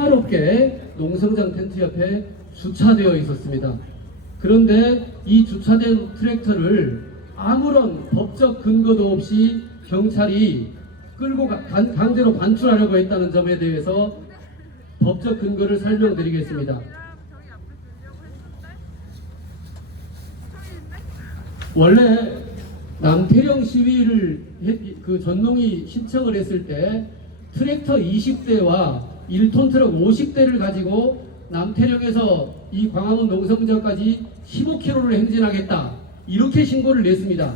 평화롭게 농성장 텐트 옆에 주차되어 있었습니다. 그런데 이 주차된 트랙터를 아무런 법적 근거도 없이 경찰이 끌고 강제로 반출하려고 했다는 점에 대해서 법적 근거를 설명드리겠습니다. 원래 남태령 시위를 전농이 신청을 했을 때 트랙터 20대와 1톤 트럭 50대를 가지고 남태령에서 이 광화문 농성지역까지 15km를 행진하겠다 이렇게 신고를 냈습니다.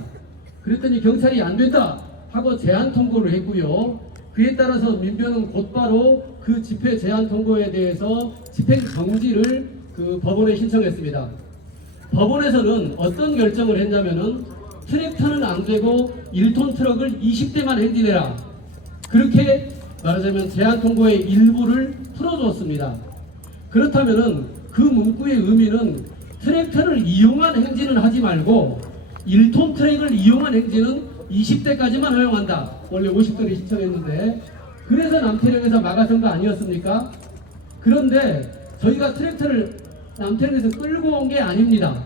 그랬더니 경찰이 안 된다 하고 제한 통고를 했고요. 그에 따라서 민변은 곧바로 그 집회 제한 통고에 대해서 집행 정지를 법원에 신청했습니다. 법원에서는 어떤 결정을 했냐면은 트랙터는 안 되고 1톤 트럭을 20대만 행진해라. 그렇게 말하자면 제한 통고의 일부를 풀어주었습니다. 그렇다면은 그 문구의 의미는 트랙터를 이용한 행진은 하지 말고 1톤 트랙을 이용한 행진은 20대까지만 허용한다. 원래 50대를 신청했는데 그래서 남태령에서 막아선 거 아니었습니까? 그런데 저희가 트랙터를 남태령에서 끌고 온 게 아닙니다.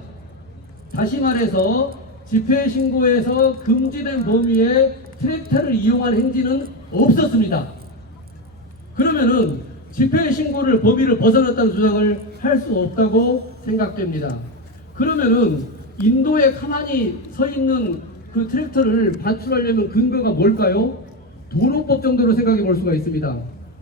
다시 말해서 집회 신고에서 금지된 범위에 트랙터를 이용한 행진은 없었습니다. 그러면은 집회 신고를 범위를 벗어났다는 주장을 할 수 없다고 생각됩니다. 그러면은 인도에 가만히 서 있는 그 트랙터를 반출하려면 근거가 뭘까요? 도로법 정도로 생각해 볼 수가 있습니다.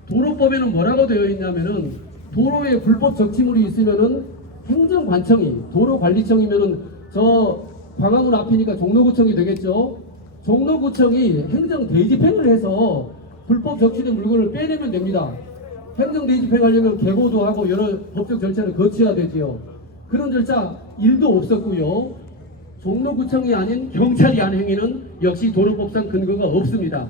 도로법에는 뭐라고 되어 있냐면은 도로에 불법 적치물이 있으면은 행정관청이 도로관리청이면은 저 광화문 앞이니까 종로구청이 되겠죠. 종로구청이 행정대집행을 해서 불법 적치된 물건을 빼내면 됩니다. 행정대집행하려면 계고도 하고 여러 법적 절차를 거쳐야 되지요. 그런 절차 1도 없었고요. 종로구청이 아닌 경찰이 한 행위는 역시 도로법상 근거가 없습니다.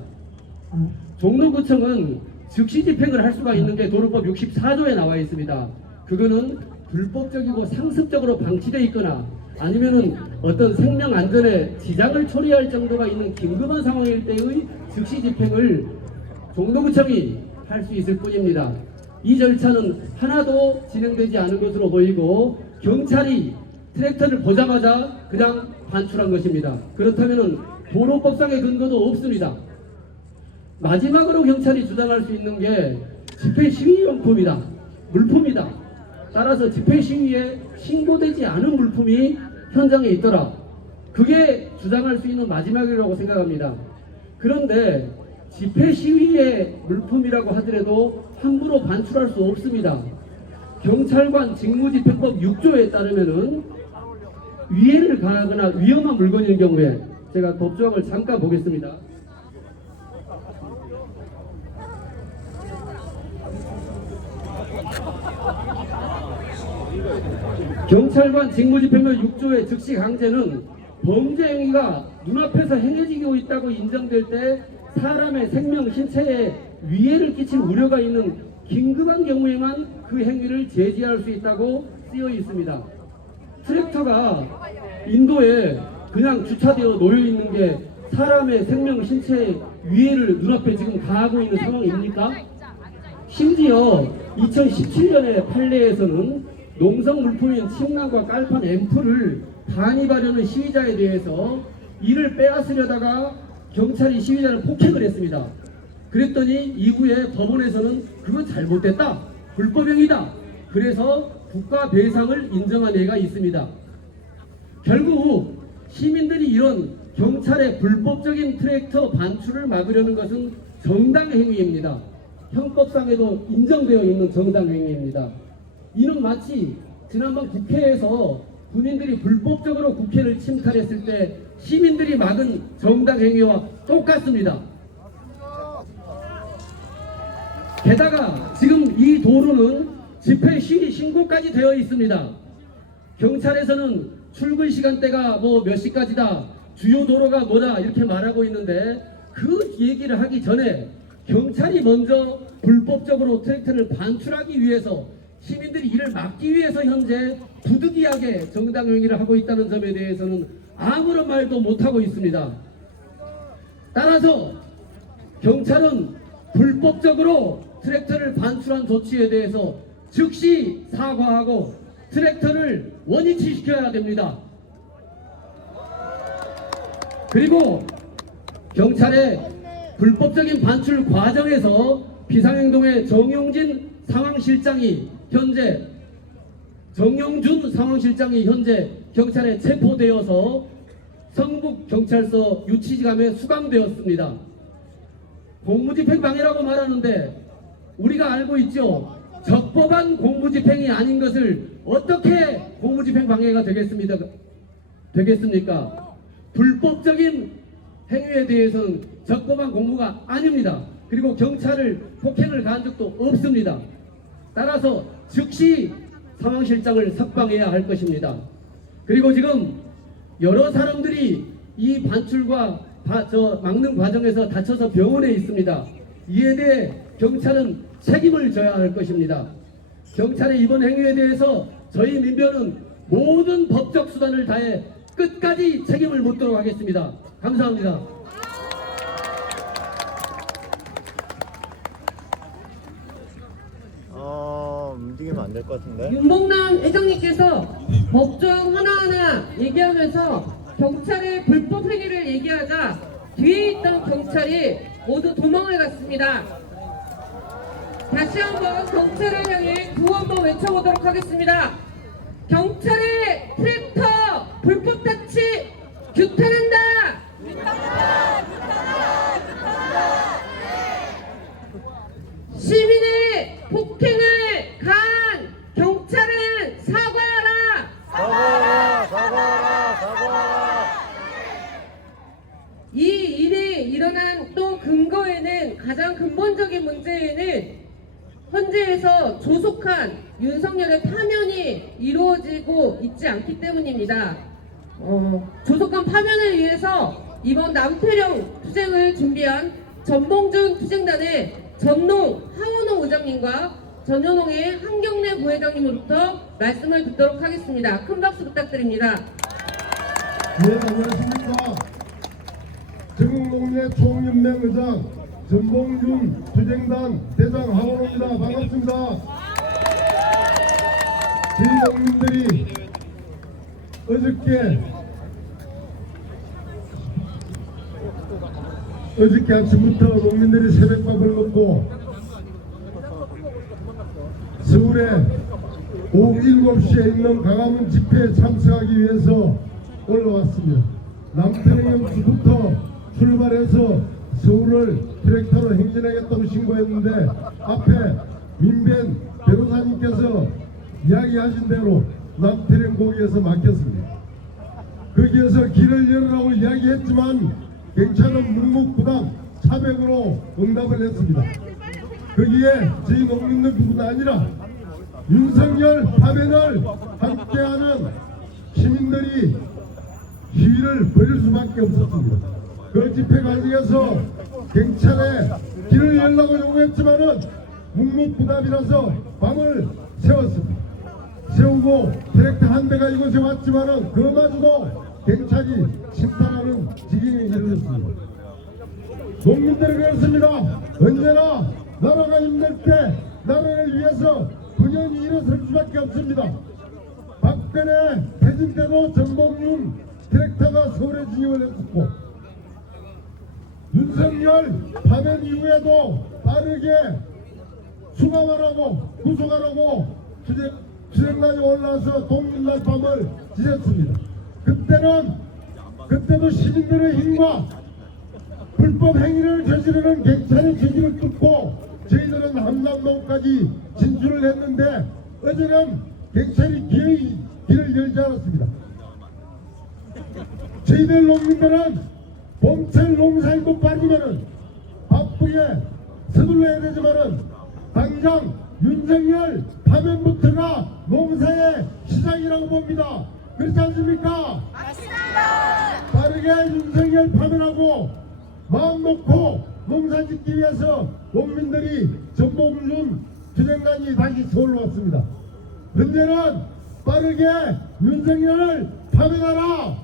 종로구청은 즉시 집행을 할 수가 있는 게 도로법 64조에 나와 있습니다. 그거는 불법적이고 상습적으로 방치되어 있거나 아니면은 어떤 생명 안전에 지장을 초래할 정도가 있는 긴급한 상황일 때의 즉시 집행을 종로구청이 할 수 있을 뿐입니다. 이 절차는 하나도 진행되지 않은 것으로 보이고 경찰이 트랙터를 보자마자 그냥 반출한 것입니다. 그렇다면 도로법상의 근거도 없습니다. 마지막으로 경찰이 주장할 수 있는 게 집회 시위용품이다. 물품이다. 따라서 집회 시위에 신고되지 않은 물품이 현장에 있더라. 그게 주장할 수 있는 마지막이라고 생각합니다. 그런데 집회 시위의 물품이라고 하더라도 함부로 반출할 수 없습니다. 경찰관 직무집행법 6조에 따르면은 위해를 가하거나 위험한 물건인 경우에 제가 법조항을 잠깐 보겠습니다. 경찰관 직무집행법 6조의 즉시 강제는 범죄 행위가 눈앞에서 행해지고 있다고 인정될 때 사람의 생명, 신체에 위해를 끼칠 우려가 있는 긴급한 경우에만 그 행위를 제지할 수 있다고 쓰여 있습니다. 트랙터가 인도에 그냥 주차되어 놓여 있는 게 사람의 생명, 신체에 위해를 눈앞에 지금 가하고 있는 상황입니까? 심지어 2017년에 판례에서는 농성 물품인 침낭과 깔판 앰플을 반입하려는 시위자에 대해서 이를 빼앗으려다가 경찰이 시위자를 폭행을 했습니다. 그랬더니 이후에 법원에서는 그건 잘못됐다. 불법행위다. 그래서 국가 배상을 인정한 예가 있습니다. 결국 시민들이 이런 경찰의 불법적인 트랙터 반출을 막으려는 것은 정당 행위입니다. 형법상에도 인정되어 있는 정당 행위입니다. 이는 마치 지난번 국회에서 군인들이 불법적으로 국회를 침탈했을 때 시민들이 막은 정당 행위와 똑같습니다. 게다가 지금 이 도로는 집회 시위 신고까지 되어 있습니다. 경찰에서는 출근 시간대가 몇 시까지다, 주요 도로가 뭐다 이렇게 말하고 있는데 그 얘기를 하기 전에 경찰이 먼저 불법적으로 트랙터를 반출하기 위해서 시민들이 이를 막기 위해서 현재 부득이하게 정당 행위를 하고 있다는 점에 대해서는 아무런 말도 못하고 있습니다. 따라서 경찰은 불법적으로 트랙터를 반출한 조치에 대해서 즉시 사과하고 트랙터를 원위치시켜야 됩니다. 그리고 경찰의 불법적인 반출 과정에서 비상행동의 정용준 상황실장이 현재 경찰에 체포되어서 성북경찰서 유치지감에 수감되었습니다. 공무집행 방해라고 말하는데 우리가 알고 있죠. 적법한 공무집행이 아닌 것을 어떻게 공무집행 방해가 되겠습니까? 불법적인 행위에 대해서는 적법한 공무가 아닙니다. 그리고 경찰을 폭행을 가한 적도 없습니다. 따라서 즉시 상황실장을 석방해야 할 것입니다. 그리고 지금 여러 사람들이 이 반출과 막는 과정에서 다쳐서 병원에 있습니다. 이에 대해 경찰은 책임을 져야 할 것입니다. 경찰의 이번 행위에 대해서 저희 민변은 모든 법적 수단을 다해 끝까지 책임을 묻도록 하겠습니다. 감사합니다. 움직이면 안 될 것 같은데. 윤봉남 회장님께서 법정 하나하나 얘기하면서 경찰의 불법 행위를 얘기하자 뒤에 있던 경찰이 모두 도망을 갔습니다. 다시 한번 경찰을 향해 구호 한번 외쳐보도록 하겠습니다. 경찰의 트랙터 불법 타치 규탄한다! 시민의 폭행을 가한 경찰은 사과하라! 사과하라! 이 일이 일어난 또 근거에는 가장 근본적인 문제에는 헌재에서 조속한 윤석열의 파면이 이루어지고 있지 않기 때문입니다. 조속한 파면을 위해서 이번 남태령 투쟁을 준비한 전봉준 투쟁단의 전농 하원호 의장님과 전현홍의 한경래 부회장님으로부터 말씀을 듣도록 하겠습니다. 큰 박수 부탁드립니다. 네, 안녕하십니까. 전국농민의 총연맹 의장 전봉준 투쟁단 대장 하원호입니다. 반갑습니다. 저희 농민들이 어저께 아침부터 농민들이 새벽밥을 먹고 서울에 오후 7시에 있는 광화문 집회에 참석하기 위해서 올라왔습니다. 남태령역부터 출발해서 서울을 트랙터로 행진하겠다고 신고했는데 앞에 민변 변호사님께서 이야기하신 대로 남태령 거기에서 막혔습니다. 거기에서 길을 열으라고 이야기했지만 경찰은 묵묵부답 차벽으로 응답을 했습니다. 거기에 저희 농민들뿐 아니라 윤석열 파면을 함께하는 시민들이 시위를 벌일 수밖에 없었습니다. 그 집회 과정에서 경찰에 길을 열라고 요구했지만은 묵묵부답이라서 밤을 세웠습니다. 세우고 트랙터 한 대가 이곳에 왔지만은 그마저도 경찰이 침탈하는 지경에 이르렀습니다. 농민들은 그렇습니다. 언제나 나라가 힘들 때 나라를 위해서 분연히 일어설 수밖에 없습니다. 박근혜 퇴진 때도 전봉준 트랙터가 서울에 진입을 했었고 윤석열 파면 이후에도 빠르게 수감하라고 구속하라고 투쟁단이 올라와서 동일날 밤을 지냈습니다. 그때도 시민들의 힘과 불법 행위를 저지르는 경찰의 저지를 뚫고 저희들은 함남동까지 진출을 했는데 어제는 경찰이 길을 열지 않았습니다. 저희들 농민들은 봄철 농사일도 빠지면은 바쁘게 서둘러야 되지만은 당장 윤석열 파면부터가 농사의 시작이라고 봅니다. 그렇지 않습니까? 맞습니다. 빠르게 윤석열 파면하고 마음 놓고 농사 짓기 위해서 농민들이 전봉준 투쟁단이 다시 서울로 왔습니다. 현재는 빠르게 윤석열을 파면하라!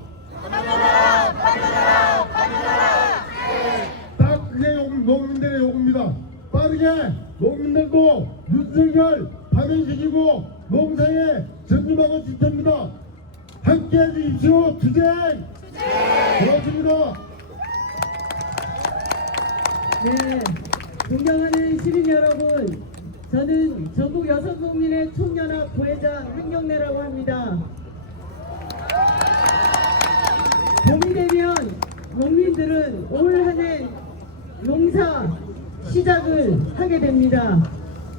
파면하라! 딱 그게 농민들의 요구입니다. 빠르게 농민들도 윤석열 파면시키고 농사에 전념하고 싶을 텐니다. 함께해 주십시오. 투쟁! 고맙습니다. 네, 존경하는 시민 여러분, 저는 전국 여성농민의 총연합 부회장 한경래라고 합니다. 봄이 되면 농민들은 올 한 해 농사 시작을 하게 됩니다.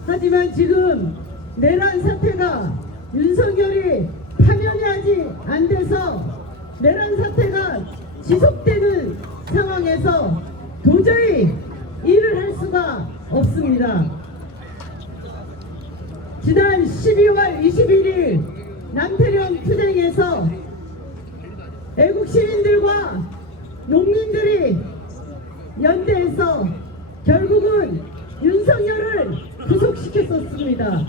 하지만 지금 내란 사태가 윤석열이 파면이 아직 안 돼서 내란 사태가 지속되는 상황에서 도저히 일을 할 수가 없습니다. 지난 12월 21일 남태령 투쟁에서 애국 시민들과 농민들이 연대해서 결국은 윤석열을 구속시켰었습니다.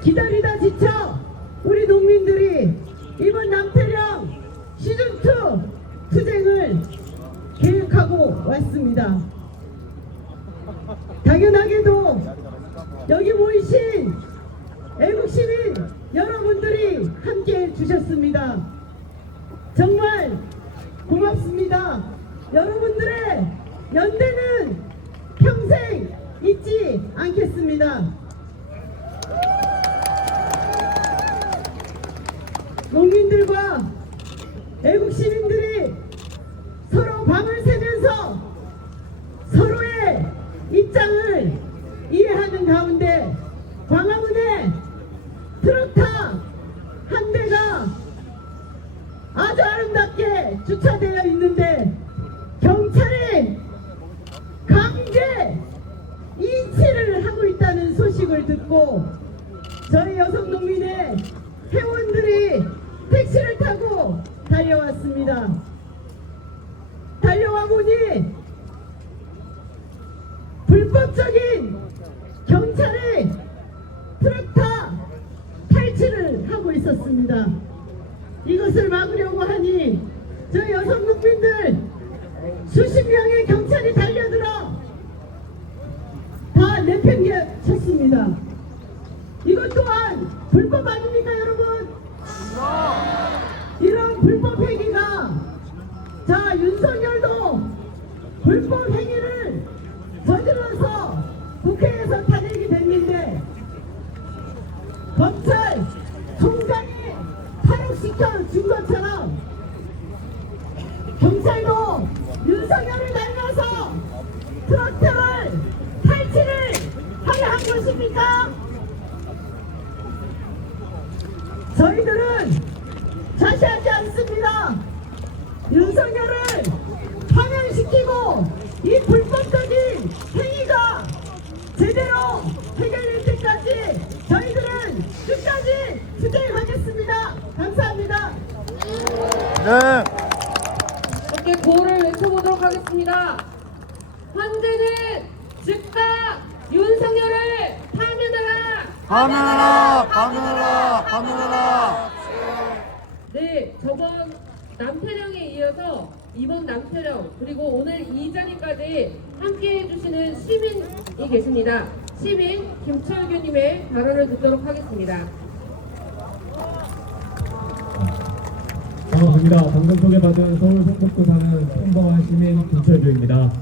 기다리다 지쳐 우리 농민들이 이번 남태령 시즌2 투쟁을 계획하고 왔습니다. 당연하게도 여기 모이신 애국시민 여러분들이 함께해 주셨습니다. 정말 고맙습니다. 여러분들의 연대는 평생 잊지 않겠습니다. 농민들과 애국시민들이 서로 밤을 새면서 서로의 입장을 이해하는 가운데 광화문에 트럭타 한 대가 아주 아름답게 주차되어 있는데 경찰이 강제 인치를 하고 있다는 소식을 듣고 저희 여성농민의 회원들이 택시를 타고 달려왔습니다. 달려와 보니 불법적인 경찰이 트럭타 탈취를 하고 있었습니다. 이것을 막으려고 하니 저희 여성농민들 수십 명의 경찰이 달려들어 다 내팽개쳤습니다. 이것 또한 불법 아닙니까 여러분? 이런 불법 행위가 자 윤석열도 불법 행위를 저질러서 국회에서 탄핵이 됐는데 검찰 총장이 탄핵시켜 준 것처럼 경찰도 윤석열을 날려서 트럭터를 탈취를 하려 한 것입니까? 저희들은 자시하지 않습니다. 윤석열을 파면시키고 이 불법적인 행위가 제대로 해결될 때까지 저희들은 끝까지 투쟁하겠습니다. 감사합니다. 네. 함께 구호를 외쳐보도록 하겠습니다. 헌재는 즉각 윤석열을 파면하라! 파면하라! 파면하라! 파면하라! 네, 저번 남태령에 이어서 이번 남태령 그리고 오늘 이 자리까지 함께해 주시는 시민이 계십니다. 시민 김철규님의 발언을 듣도록 하겠습니다. 반갑습니다. 방금 소개받은 서울 성북구 사는 평범한 시민 김철규입니다.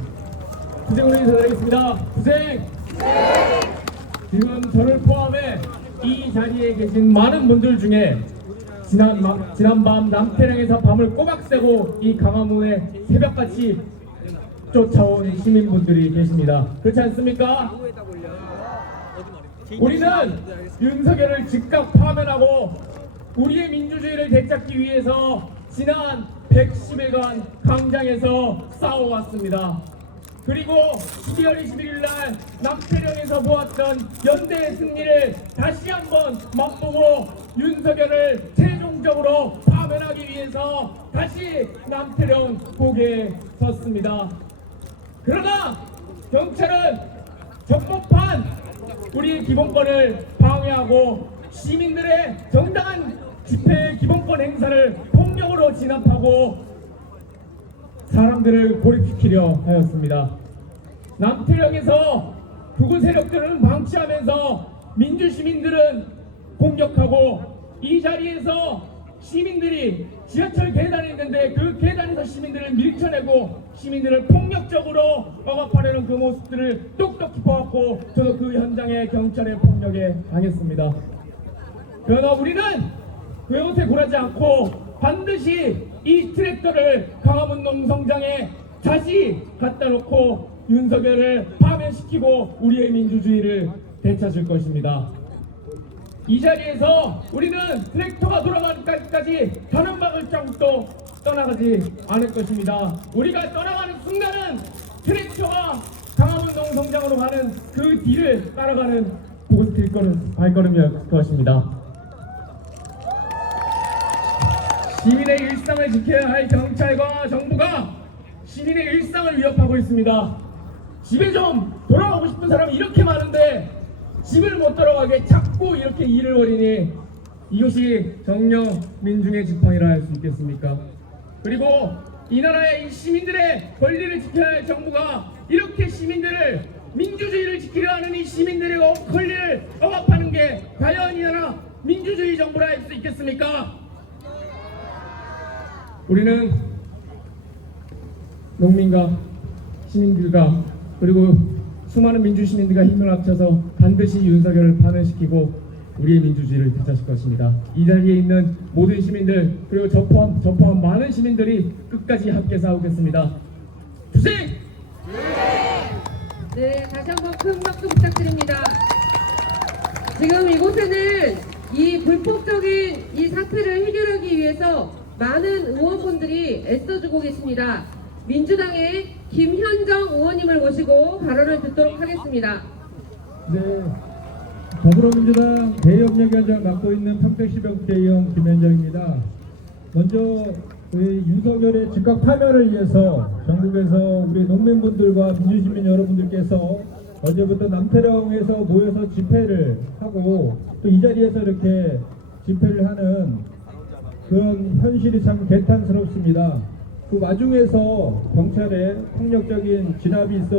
투쟁을 위해서 나가겠습니다. 투쟁! 지금 저를 포함해 이 자리에 계신 많은 분들 중에 지난밤 남태령에서 밤을 꼬박 새고 이 강화문에 새벽같이 쫓아온 시민분들이 계십니다. 그렇지 않습니까? 우리는 윤석열을 즉각 파면하고 우리의 민주주의를 되찾기 위해서 지난 110일간 광장에서 싸워왔습니다. 그리고 12월 21일 날 남태령에서 보았던 연대의 승리를 다시 한번 맛보고 윤석열을 최종적으로 파면하기 위해서 다시 남태령 복에 섰습니다. 그러나 경찰은 적법한 우리의 기본권을 방해하고 시민들의 정당한 집회 기본권 행사를 폭력으로 진압하고 사람들을 고립시키려 하였습니다. 남태령에서 극우 세력들은 방치하면서 민주시민들은 공격하고 이 자리에서 시민들이 지하철 계단에 있는데 그 계단에서 시민들을 밀쳐내고 시민들을 폭력적으로 억압하려는 그 모습들을 똑똑히 보았고 저도 그 현장에 경찰의 폭력에 당했습니다. 그러나 우리는 그것에 굴하지 않고 반드시 이 트랙터를 강화문 농성장에 다시 갖다 놓고 윤석열을 파면시키고 우리의 민주주의를 되찾을 것입니다. 이 자리에서 우리는 트랙터가 돌아가기까지 다른 발걸음도 떠나가지 않을 것입니다. 우리가 떠나가는 순간은 트랙터가 강화문 농성장으로 가는 그 뒤를 따라가는 고스트 발걸음일 것입니다. 시민의 일상을 지켜야 할 경찰과 정부가 시민의 일상을 위협하고 있습니다. 집에 좀 돌아가고 싶은 사람이 이렇게 많은데 집을 못 돌아가게 자꾸 이렇게 일을 벌이니 이것이 정령 민중의 지팡이라 할 수 있겠습니까? 그리고 이 나라의 이 시민들의 권리를 지켜야 할 정부가 이렇게 시민들을 민주주의를 지키려 하는 이 시민들의 권리를 억압하는 게 과연 이 나라 민주주의 정부라 할 수 있겠습니까? 우리는 농민과 시민들과 그리고 수많은 민주시민들과 힘을 합쳐서 반드시 윤석열을 파면시키고 우리의 민주주의를 되찾을 것입니다. 이 자리에 있는 모든 시민들 그리고 저 포함 많은 시민들이 끝까지 함께 싸우겠습니다. 투쟁! 네, 다시 한번 큰 박수 부탁드립니다. 지금 이곳에는 이 불법적인 이 사태를 해결하기 위해서 많은 의원분들이 애써주고 계십니다. 민주당의 김현정 의원님을 모시고 발언을 듣도록 하겠습니다. 네, 더불어민주당 대협력위원장을 맡고 있는 평택시병 국회의원 김현정입니다. 먼저 윤석열의 즉각 파면을 위해서 전국에서 우리 농민분들과 민주시민 여러분들께서 어제부터 남태령에서 모여서 집회를 하고 또 이 자리에서 이렇게 집회를 하는 그런 현실이 참 개탄스럽습니다. 그 와중에서 경찰의 폭력적인 진압이 있어